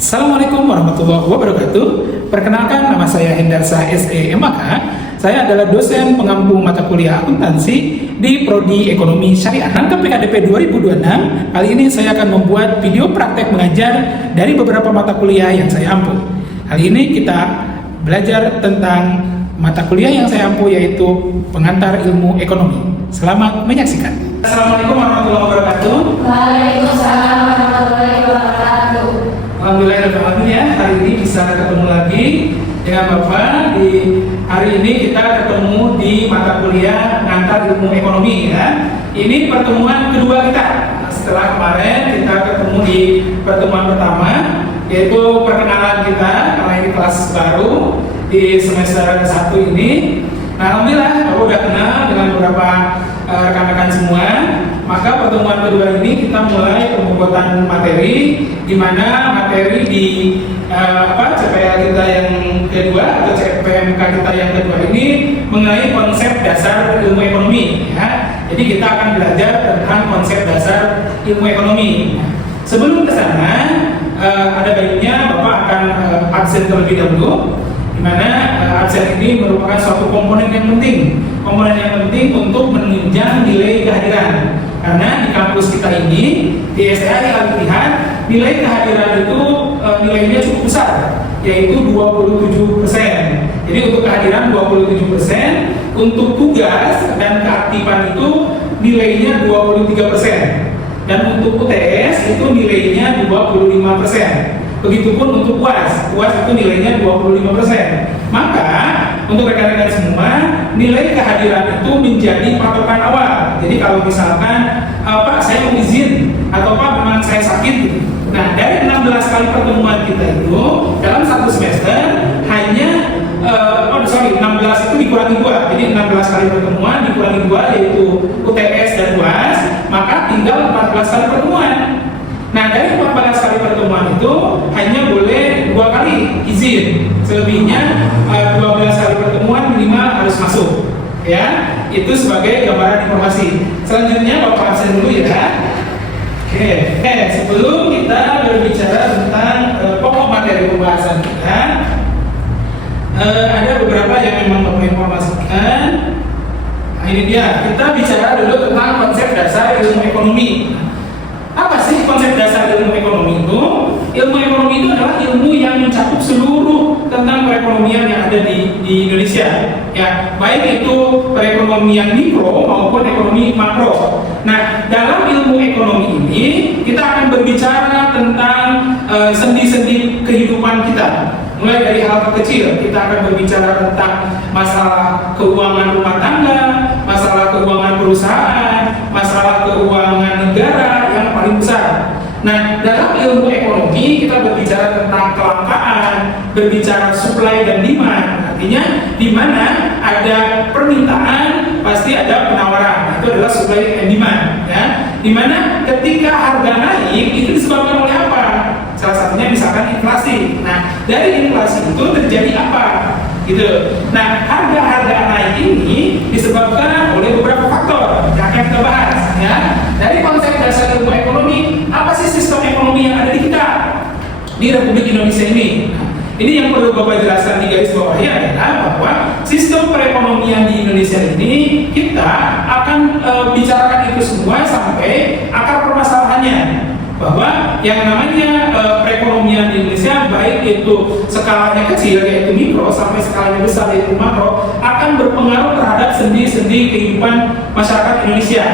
Assalamualaikum warahmatullahi wabarakatuh. Perkenalkan, nama saya Hendarsa SE-MAK. Saya adalah dosen pengampu mata kuliah akuntansi di Prodi Ekonomi Syariah Rangka PKDP 2026. Kali ini saya akan membuat video praktek mengajar dari beberapa mata kuliah yang saya ampu. Kali ini kita belajar tentang mata kuliah yang saya ampu, yaitu pengantar ilmu ekonomi. Selamat menyaksikan. Assalamualaikum warahmatullahi wabarakatuh. Waalaikumsalam warahmatullahi wabarakatuh. Alhamdulillah ya, hari ini bisa ketemu lagi dengan Bapak. Di hari ini kita ketemu di mata kuliah pengantar ilmu ekonomi ya. Ini pertemuan kedua kita. Setelah kemarin kita ketemu di pertemuan pertama, yaitu perkenalan kita karena ini kelas baru di semester 1 ini. Nah, alhamdulillah Bapak udah kenal dengan beberapa rekan-rekan semua. Maka pertemuan kedua ini kita mulai pembuatan materi, di mana materi di CPL kita yang kedua atau CPMK kita yang kedua ini mengenai konsep dasar ilmu ekonomi ya. Jadi kita akan belajar tentang konsep dasar ilmu ekonomi. Sebelum ke sana ada baiknya Bapak akan absen terlebih dahulu, di mana absen ini merupakan suatu komponen yang penting untuk menunjang nilai kehadiran. Karena di kampus kita ini, di SEA kita lihat nilai kehadiran itu nilainya cukup besar, yaitu 27%. Jadi untuk kehadiran 27%, untuk tugas dan keaktifan itu nilainya 23%. Dan untuk UTS itu nilainya 25%. Begitupun untuk UAS itu nilainya 25%. Maka untuk rekan-rekan semua, nilai kehadiran itu menjadi patokan awal. Jadi kalau misalkan Pak saya mau izin atau Pak memang saya sakit gitu. Nah, dari 16 kali pertemuan kita itu dalam satu semester hanya 16 itu dikurangi 2. Jadi 16 kali pertemuan dikurangi 2, yaitu UTS dan UAS, maka tinggal 14 kali pertemuan. Nah, dari 14 kali pertemuan itu hanya boleh 2 kali izin. Selebihnya 12 kali pertemuan minimal harus masuk. Ya, itu sebagai gambaran informasi. Selanjutnya Bapak absen dulu ya. Oke, sebelum kita berbicara tentang pokok materi pembahasan kita, ada beberapa yang memang Bapak informasikan. Nah, ini dia. Kita bicara dulu tentang konsep dasar ilmu ekonomi. Apa sih konsep dasar ilmu ekonomi itu? Ilmu ekonomi itu adalah ilmu yang mencakup seluruh tentang perekonomian yang ada di Indonesia. Ya, baik itu perekonomian mikro maupun ekonomi makro. Nah, dalam ilmu ekonomi ini kita akan berbicara tentang sendi-sendi kehidupan kita. Mulai dari hal kecil, kita akan berbicara tentang masalah keuangan rumah tangga, masalah keuangan perusahaan, masalah keuangan negara yang paling besar. Nah, dalam ilmu ekonomi kita berbicara tentang kelangkaan, berbicara supply dan demand. Artinya di mana ada permintaan pasti ada penawaran. Itu adalah supply and demand ya. Di mana ketika harga naik itu disebabkan oleh apa? Salah satunya misalkan inflasi. Nah, dari inflasi itu terjadi apa? Gitu. Nah, harga-harga naik ini disebabkan oleh beberapa faktor yang akan kita bahas ya. Dari konsep dasar ilmu ekonomi, apa sih sistem ekonomi yang ada di kita di Republik Indonesia ini? Nah, ini yang perlu Bapak jelaskan di garis bawahnya adalah bahwa sistem perekonomian di Indonesia ini kita akan bicarakan itu semua sampai akar permasalahannya. Bahwa yang namanya perekonomian di Indonesia, baik itu skalanya kecil yaitu mikro sampai skalanya besar yaitu makro, akan berpengaruh terhadap sendi-sendi kehidupan masyarakat Indonesia,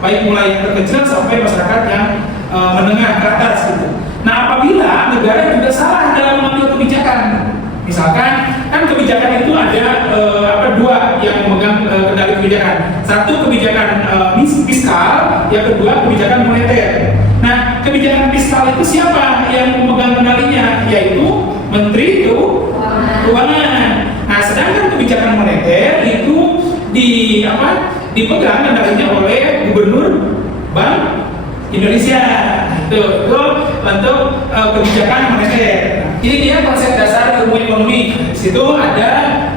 baik mulai yang terkecil sampai masyarakat yang menengah ke atas gitu. Nah, apabila negara juga salah dalam mengambil kebijakan, misalkan kan kebijakan itu ada dua yang memegang kendali kebijakan. Satu kebijakan fiskal, yang kedua kebijakan moneter. Nah, kebijakan fiskal itu siapa yang memegang kendalinya? Yaitu Menteri Keuangan. Nah, sedangkan kebijakan moneter itu dipegang kendalinya oleh Gubernur Bank Indonesia. Itu untuk kebijakan moneter. Ini dia konsep dasar ilmu ekonomi. Di situ ada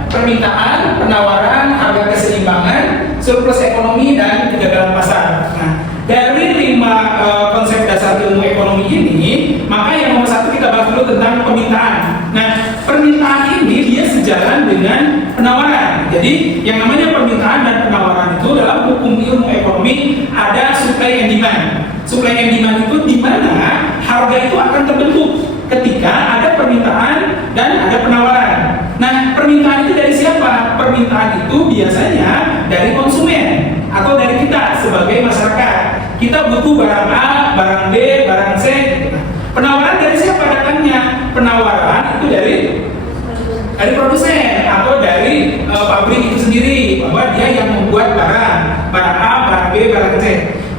permintaan, penawaran, harga keseimbangan, surplus ekonomi dan kegagalan pasar. Nah, dari 5 konsep dasar ilmu ekonomi ini, maka yang nomor satu kita bahas dulu tentang permintaan. Nah, permintaan ini dia sejalan dengan penawaran. Jadi yang namanya permintaan dan penawaran itu dalam hukum ilmu ekonomi ada supply and demand. Supply and demand itu di mana harga itu akan terbentuk ketika ada permintaan dan ada penawaran. Nah, permintaan itu dari siapa? Permintaan itu biasanya dari konsumen atau dari kita sebagai masyarakat. Kita butuh barang A, barang B, barang C. Penawaran dari siapa datangnya? Penawaran itu dari produsen atau dari pabrik itu sendiri, bahwa dia yang membuat barang A, barang B, barang C.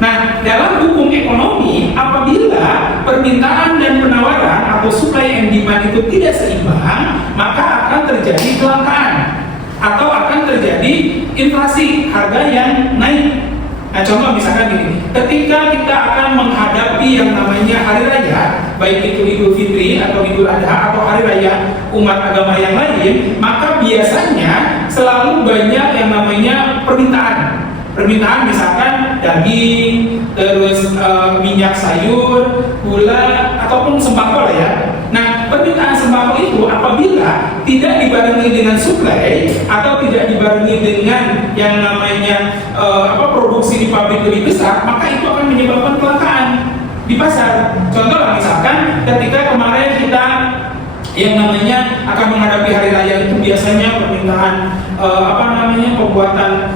Nah, dalam hukum ekonomi, apabila permintaan dan penawaran atau supply and demand itu tidak seimbang, maka akan terjadi kelangkaan atau akan terjadi inflasi, harga yang naik. Nah, contoh misalkan gini, ketika kita akan menghadapi yang namanya hari raya, baik itu Idul Fitri atau Idul Adha atau hari raya umat agama yang lain, maka biasanya selalu banyak yang namanya permintaan. Permintaan misalkan daging, terus minyak sayur, gula, ataupun sembako lah ya. Nah, permintaan sembako itu apabila tidak dibarengi dengan supply atau tidak dibarengi dengan yang namanya produksi di pabrik lebih besar, maka itu akan menyebabkan kelangkaan di pasar. Contoh lah misalkan ketika kemarin kita yang namanya akan menghadapi hari raya itu biasanya permintaan pembuatan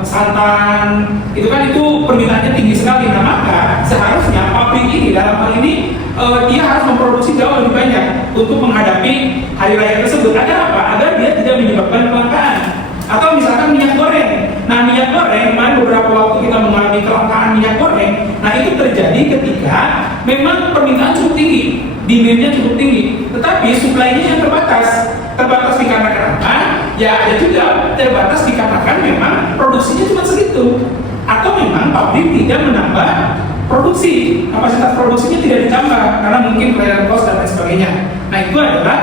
santan itu kan itu permintaannya tinggi sekali. Nah, maka seharusnya pabrik ini dalam hal ini dia harus memproduksi jauh lebih banyak untuk menghadapi hari raya tersebut. Agar apa? Agar dia tidak menyebabkan kelangkaan. Atau misalkan minyak goreng. Nah, minyak goreng kemarin beberapa waktu kita mengalami kelangkaan minyak goreng. Nah, itu terjadi ketika memang permintaan cukup tinggi, demand-nya cukup tinggi, tetapi supply-nya yang terbatas. Terbatas dikarenakan apa? Ya, ada juga terbatas dikarenakan memang produksinya cuma segitu, atau memang pabrik tidak menambah produksi, kapasitas produksinya tidak ditambah karena mungkin pelayanan cost dan lain sebagainya. Nah, itu adalah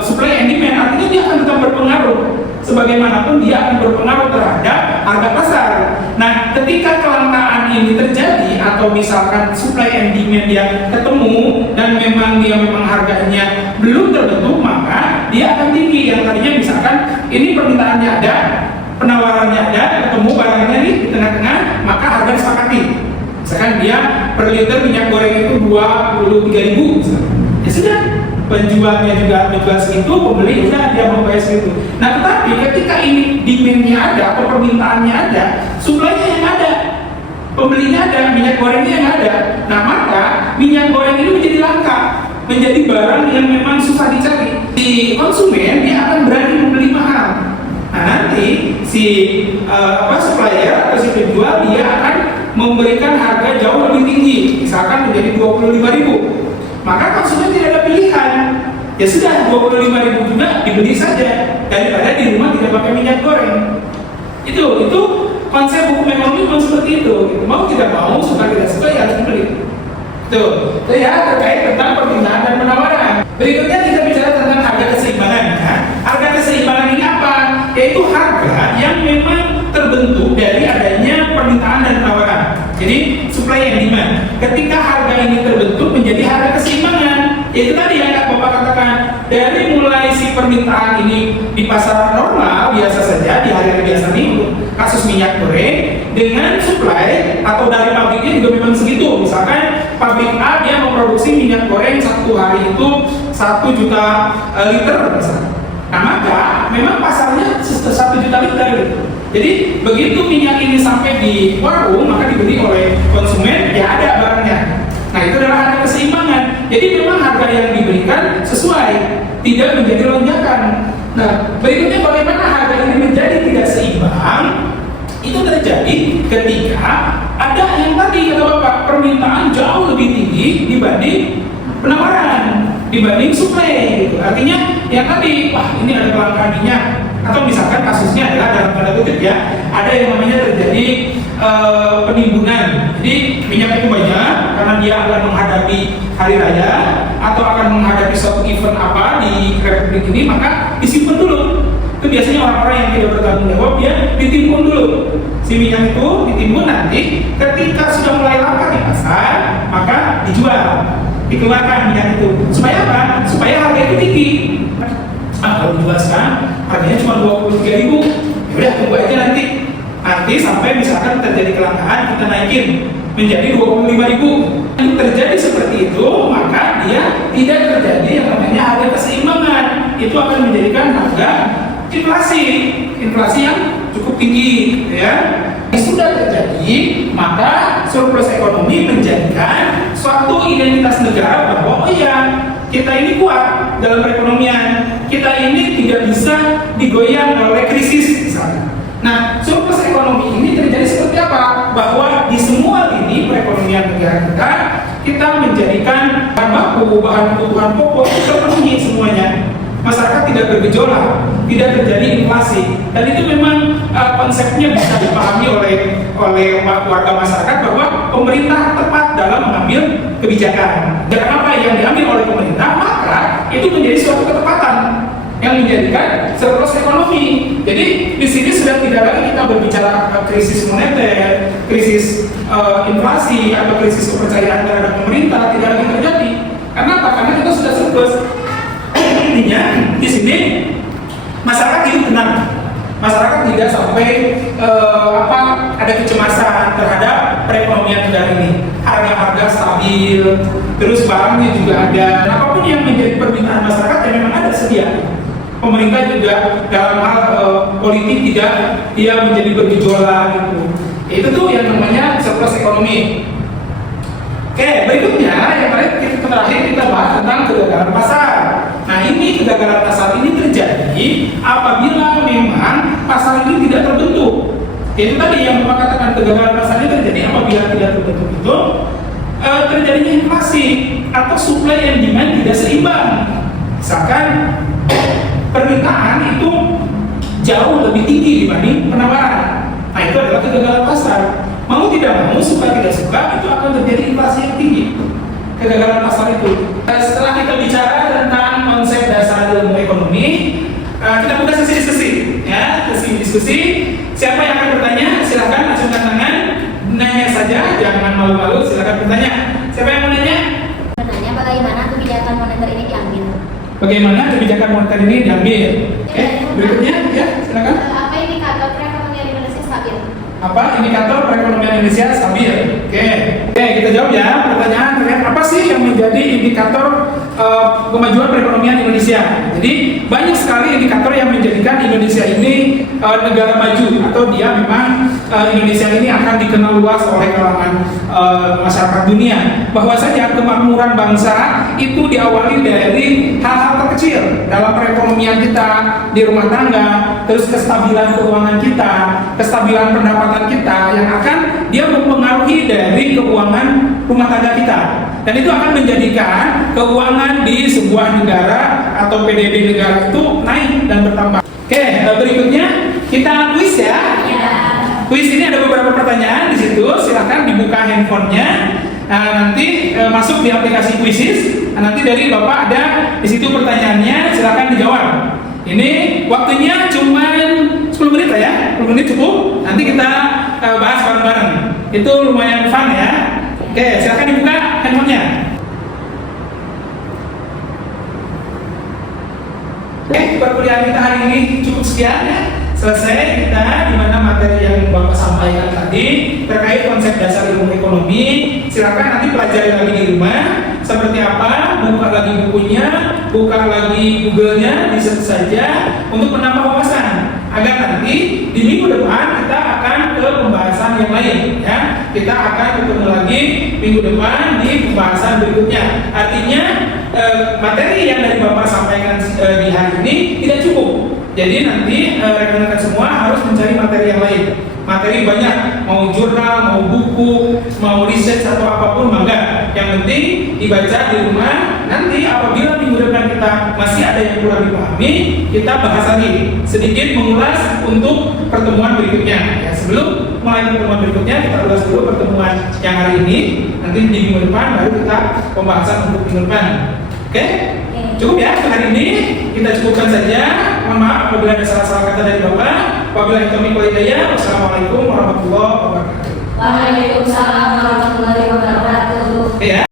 supply and demand, artinya dia akan tetap berpengaruh. Sebagaimanapun dia akan berpengaruh terhadap harga pasar. Nah, ketika kelangkaan ini terjadi atau misalkan supply and demand dia ketemu dan memang harganya belum terbentuk, maka dia akan tinggi. Yang tadinya misalkan ini permintaannya ada, penawarannya ada, ketemu barangnya nih di tengah-tengah, maka harga disepakati. Misalkan dia per liter minyak goreng itu 23.000 misalkan. Ya sudah, penjualnya juga menjual segitu, pembeli udah dia membayar segitu. Nah, tetapi ketika ini demand-nya ada atau permintaannya ada, supply-nya yang ada, pembelinya ada, minyak gorengnya yang ada. Nah, maka minyak goreng ini menjadi langka, menjadi barang yang memang susah dicari. Si konsumen dia akan berani membeli mahal. Nah, nanti si supplier atau si penjual dia akan memberikan harga jauh lebih tinggi, misalkan menjadi 25.000. Maka konsumen tidak ada pilihan. Ya sudah, 25.000 juga dibeli saja daripada di rumah tidak pakai minyak goreng. Itu konsep hukum ekonomi memang seperti itu. Mau tidak mau, suka tidak suka ya harus dibeli. Itu ya terkait tentang permintaan dan penawaran. Berikutnya kita bicara tentang harga keseimbangan. Ya. Harga keseimbangan ini apa? Yaitu harga yang memang terbentuk dari adanya permintaan dan penawaran. Jadi supply and demand. Ketika harga ini terbentuk menjadi harga keseimbangan, itu tadi yang Bapak katakan, dari mulai si permintaan ini di pasar normal biasa saja di hari biasa nih untuk kasus minyak goreng, dengan supply atau dari pabriknya juga memang segitu. Misalkan pabrik A dia memproduksi minyak goreng satu hari itu 1 juta liter misalnya. Nah, maka memang pasarnya 1 juta liter. Jadi begitu minyak ini sampai di warung, maka dibeli oleh konsumen, ya ada barangnya. Nah, itu adalah harga keseimbangan. Jadi memang harga yang diberikan sesuai, tidak menjadi lonjakan. Nah, berikutnya bagaimana harga ini menjadi tidak seimbang? Itu terjadi ketika ada yang tadi kata Bapak, permintaan jauh lebih tinggi dibanding penawaran, dibanding supply gitu. Artinya yang tadi, wah ini ada kelangkaan minyak, atau misalkan kasusnya adalah dalam tanda kutip ya, ada yang namanya terjadi penimbunan. Jadi minyak itu banyak karena dia akan menghadapi hari raya atau akan menghadapi suatu event apa di republik ini, maka disimpan dulu. Itu biasanya orang-orang yang tidak bertanggung jawab, dia ditimbun dulu. Si minyak itu ditimbun, nanti ketika sudah mulai langka di pasar, besar, maka dijual, dikeluarkan minyak itu. Supaya apa? Supaya harga itu tinggi. Kalau dijual sekarang harganya cuma 23.000, ya udah tunggu aja nanti sampai misalkan terjadi kelangkaan, kita naikin menjadi 25.000. Yang terjadi seperti itu, maka dia tidak terjadi yang namanya harga keseimbangan. Itu akan menjadikan harga inflasi yang cukup tinggi, ya. Sudah terjadi, maka surplus ekonomi menjadikan suatu identitas negara bahwa oh iya, kita ini kuat dalam perekonomian, kita ini tidak bisa digoyang oleh krisis misalnya. Nah, surplus ekonomi ini terjadi seperti apa? Bahwa di semua lini perekonomian negara kita menjadikan bahan baku, bahan kebutuhan pokok terpenuhi semuanya. Masyarakat tidak bergejolak, tidak terjadi inflasi, dan itu memang konsepnya bisa dipahami oleh warga masyarakat bahwa pemerintah tepat dalam mengambil kebijakan. Dan apa yang diambil oleh pemerintah, maka itu menjadi suatu ketepatan yang menjadikan surplus ekonomi. Jadi di sini sudah tidak lagi kita berbicara krisis moneter, krisis inflasi atau krisis kepercayaan terhadap pemerintah, tidak lagi terjadi. Karena apa? Karena kita sudah surplus. Intinya di sini masyarakat hidup tenang, masyarakat tidak sampai ada kecemasan terhadap perekonomian negara ini. Harga-harga stabil, terus barangnya juga ada. Apapun yang menjadi permintaan masyarakat yang memang ada sedia. Pemerintah juga dalam hal politik tidak dia menjadi bergejolak gitu. Itu tuh yang namanya surplus ekonomi. Oke, berikutnya yang terakhir kita bahas tentang kegagalan pasar. Nah, ini kegagalan pasar ini terjadi apabila memang pasar ini tidak terbentuk. Itu tadi yang Bapak katakan, kegagalan pasar ini terjadi apabila tidak terbentuk itu terjadinya inflasi atau supply and demand tidak seimbang. Misalkan permintaan itu jauh lebih tinggi dibanding penawaran. Nah, itu adalah kegagalan pasar. Mau tidak mau, suka tidak suka, itu akan terjadi inflasi yang tinggi. Kegagalan pasar itu. Setelah kita bicara tentang konsep dasar ilmu ekonomi, kita buka sesi diskusi, ya, sesi diskusi. Siapa yang akan bertanya, silakan acungkan tangan, nanya saja, jangan malu-malu, silakan bertanya. Siapa yang mau nanya? Bertanya bagaimana kebijakan moneter ini diambil? Bagaimana kebijakan moneter ini diambil? Oke, berikutnya, ya, silakan. Apa indikator perekonomian Indonesia stabil? Apa indikator perekonomian Indonesia stabil? Oke, kita jawab ya. Pertanyaan terkait apa sih yang menjadi indikator kemajuan perekonomian Indonesia? Jadi banyak sekali indikator yang menjadikan Indonesia ini negara maju, atau dia memang Indonesia ini akan dikenal luas oleh kalangan masyarakat dunia. Bahwasanya kemakmuran bangsa itu diawali dari hal-hal terkecil dalam perekonomian kita, di rumah tangga, terus kestabilan keuangan kita, kestabilan pendapatan kita yang akan dia mempengaruhi dari keuangan rumah tangga kita, dan itu akan menjadikan keuangan di sebuah negara atau PDB negara itu naik dan bertambah. Oke, berikutnya kita kuis ya. Kuis ini ada beberapa pertanyaan di situ, silahkan dibuka handphonenya. Nah, nanti masuk di aplikasi Quizzes. Nah, nanti dari Bapak ada di situ pertanyaannya, silahkan dijawab. Ini waktunya cuma 10 menit lah ya, 10 menit cukup. Nanti kita bahas bareng-bareng. Itu lumayan fun ya. Oke, silakan dibuka handphonenya. Oke, perkuliahan kita hari ini cukup sekian ya. Selesai kita, di mana materi yang Bapak sampaikan tadi terkait konsep dasar ilmu ekonomi. Silakan nanti pelajari lagi di rumah seperti apa, buka lagi bukunya, buka lagi Google-nya, riset saja untuk menambah wawasan, agar nanti di minggu depan kita akan ke pembahasan yang lain ya. Kita akan ketemu lagi minggu depan di pembahasan berikutnya. Artinya materi yang dari Bapak sampaikan di hari ini tidak cukup. Jadi nanti rekan-rekan semua harus mencari materi yang lain. Materi banyak, mau jurnal, mau buku, mau riset atau apapun, mangga. Yang penting dibaca di rumah. Nanti apabila minggu depan kita masih ada yang kurang dipahami, kita bahas lagi sedikit mengulas untuk pertemuan berikutnya. Ya, sebelum mulai pertemuan berikutnya, kita ulas dulu pertemuan yang hari ini. Nanti di minggu depan baru kita pembahasan untuk minggu depan. Oke? Cukup ya hari ini, kita cukupkan saja. Mohon maaf apabila ada salah-salah kata dari Bapak. Wabillahi taufiq wal hidayah. Wassalamualaikum warahmatullahi wabarakatuh. Waalaikumsalam warahmatullahi wabarakatuh. Ya.